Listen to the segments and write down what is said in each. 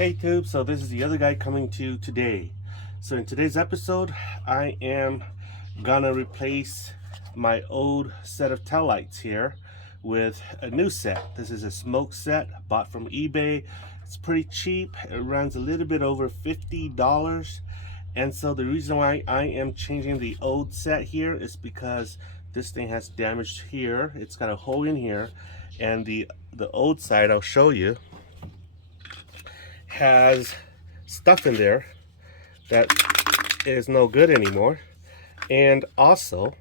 Hey Tube, so this is the other guy coming to you today. So in today's episode, I am gonna replace my old set of tail lights here with a new set. This is a smoke set bought from eBay. It's pretty cheap. It runs a little bit over $50. And so the reason why I am changing the old set here is because this thing has damage here. It's got a hole in here, and the old side, I'll show you, has stuff in there that is no good anymore. And also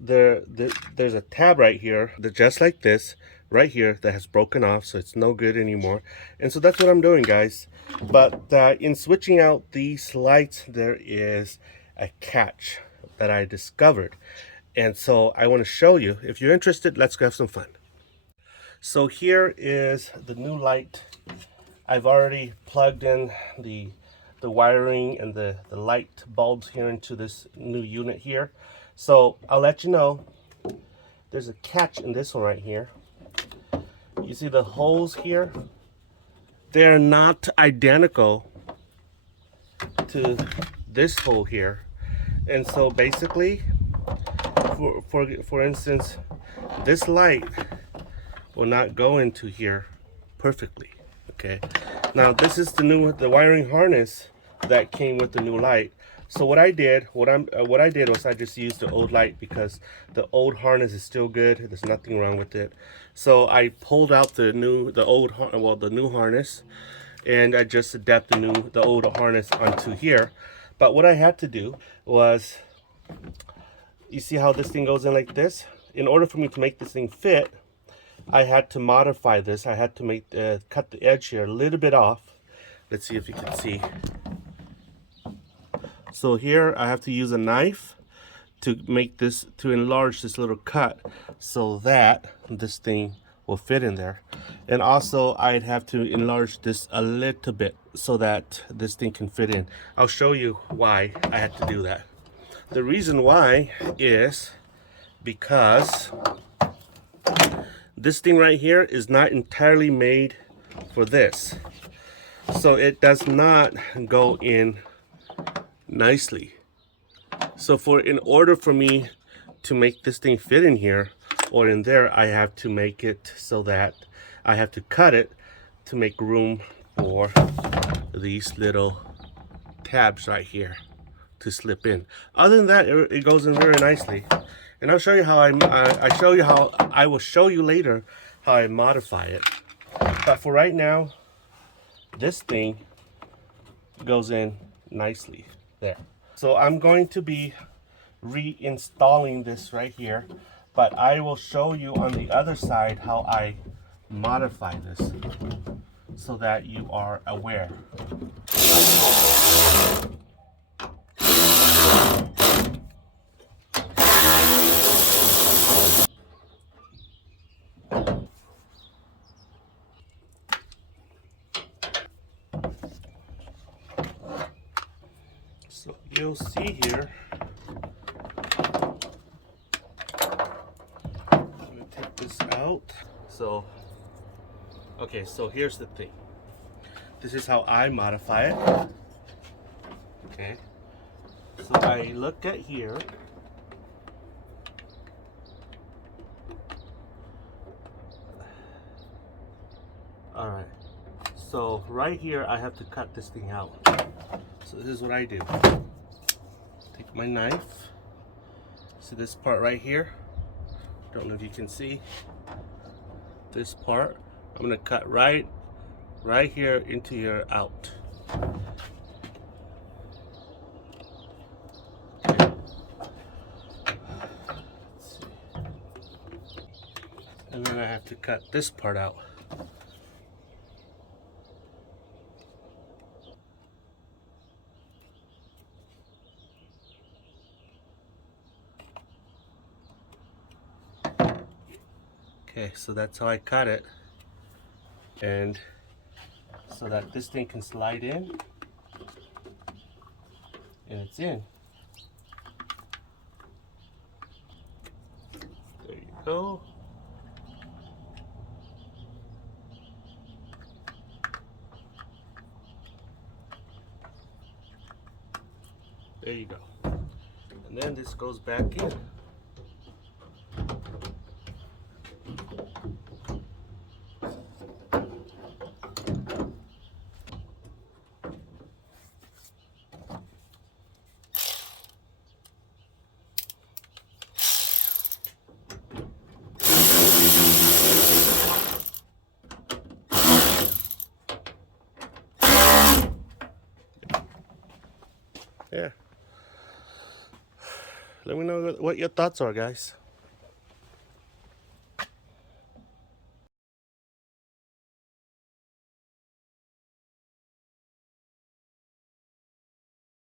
there's a tab right here that just like this right here that has broken off, so it's no good anymore. And so that's what I'm doing, guys. But in switching out these lights, there is a catch that I discovered, and so I want to show you. If you're interested, let's go have some fun. So here is the new light. I've already plugged in the wiring and the light bulbs here into this new unit here. So I'll let you know, there's a catch in this one right here. You see the holes here? They're not identical to this hole here. And so basically, for instance, this light will not go into here perfectly. Okay, now this is the wiring harness that came with the new light. So what I did was I just used the old light because the old harness is still good. There's nothing wrong with it. So I pulled out the new harness, and I just adapted the old harness onto here. But what I had to do was, you see how this thing goes in like this? In order for me to make this thing fit, I had to modify this. I had to cut the edge here a little bit off. Let's see if you can see. So here I have to use a knife to enlarge this little cut so that this thing will fit in there. And also I'd have to enlarge this a little bit so that this thing can fit in. I'll show you why I had to do that. The reason why is because this thing right here is not entirely made for this. So it does not go in nicely. So in order for me to make this thing fit in here or in there, I have to make it so that I have to cut it to make room for these little tabs right here to slip in. Other than that, it goes in very nicely. And I'll show you how I will show you later how I modify it. But for right now, this thing goes in nicely there. So I'm going to be reinstalling this right here, but I will show you on the other side how I modify this so that you are aware. So you'll see here, I'm going to take this out. So, okay, so here's the thing. This is how I modify it. Okay, so I look at here. All right, so right here I have to cut this thing out. So this is what I do. Take my knife. See this part right here? Don't know if you can see this part. I'm gonna cut right here into your out. Okay. Let's see. And then I have to cut this part out. Okay, so that's how I cut it, and so that this thing can slide in, and it's in. There you go. There you go. And then this goes back in. Yeah. Let me know what your thoughts are, guys.